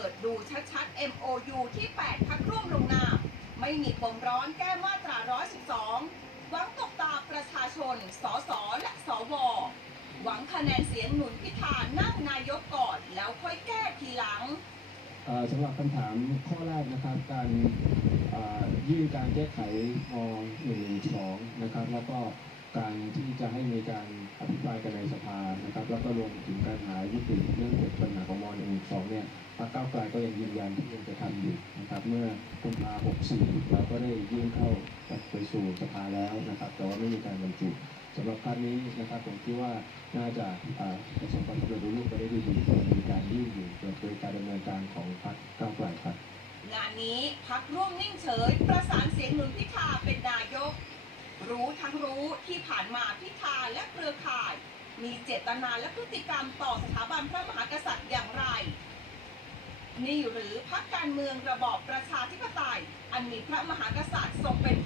ิดดูชัดๆ MOU ที่ 8 พักร่วมลงนาม ไม่มีปมร้อนแก้มาตรา 112 หวังตกตาประชาชน สส และสว หวังคะแนนเสียงหนุนพิธานั่งนายกก่อนแล้วค่อยแก้ทีหลังสำหรับคำถามข้อแรกนะครับ การยื่นการแก้ไขม .112 นะครับ แล้วก็การที่จะให้มีการอภิปรายกันในสภานะครับ แล้วก็รวมถึงการหายุติเรื่อง ปัญหาของม .112 เนี่ยพรรคก้าวไกลก็ยังยืนยันที่ยังจะทำอยู่นะครับ เมื่อกุมภา64 เราก็ได้ยื่นเข้าไปสู่สภาแล้วนะครับ แต่ว่าไม่มีการบรรจุสำหรับครั้งนี้นะครับผมคิดว่าน่าจะประสบความสำเร็จรุ่งไปได้ดีดีมีการยื่นอยู่โดยการดำเนินการของพรรคก้าวไกลครับงานนี้พักร่วมนิ่งเฉย ประสานเสียงหนุนพิธาเป็นนายก รู้ทั้งรู้ที่ผ่านมาพิธาและเครือข่าย มีเจตนาและพฤติกรรมต่อสถาบันพระมหากษัตริย์อย่าง นี่หรือพักการเมืองระบอบประชาธิปไตย อันมีพระมหากษัตริย์ทรงเป็น